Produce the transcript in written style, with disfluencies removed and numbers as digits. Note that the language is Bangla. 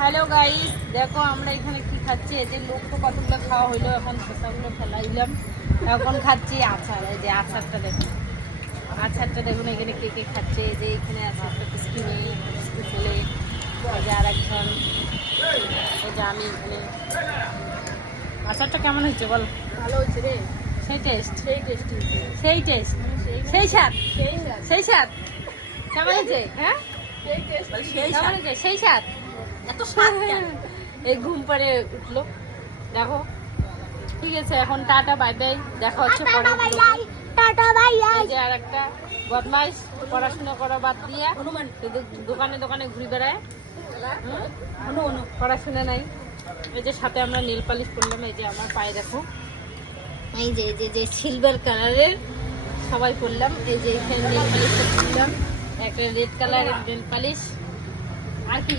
হ্যালো গাইস, দেখো আমরা এখানে কি খাচ্ছি। এই যে লোক তো কতগুলো খাওয়া হইলো, এখন ধোসাগুলো ফেলাইলাম, এখন খাচ্ছি আচার। এই যে আচারটা দেখুন, আচারটা দেখুন এখানে কে কে খাচ্ছে। এই যে এখানে আছে একটা বিস্কি মেয়ে, বিস্কি ছেলে, এই যে আর একজন, এই যে আমি এখানে। আচারটা কেমন হয়েছে বল? ভালো হয়েছে রে, সেই টেস্ট, সেই টেস্টি, সেই টেস্ট, সেই স্বাদ, সেই স্বাদ, সেই স্বাদ। কেমন হয়েছে? হ্যাঁ সেই টেস্ট, সেই কেমন স্বাদ। হয়েছে? সেই স্বাদ। এত স্বাদ কেন? এই ঘুম পাড়ে উঠলো, দেখো। ঠিক আছে, এখন টাটা বাই বাই, দেখা হচ্ছে পরে। Tata bye bye. এই যে আর একটা বদমাইশ, পড়াশোনা করা বাদ দিয়ে হনুমান শুধু দোকানে দোকানে ঘুরে বেড়ায়। পড়াশোনা নাই। এই যে সাথে আমরা নীল পালিশ করলাম, এই যে আমার পায়ে দেখো, এই যে এই যে যে সিলভার কালারের সবাই করলাম। এই যে এখানে নীল পালিশ করলাম, একটা রেড কালারের নীল পালিশ। আর কি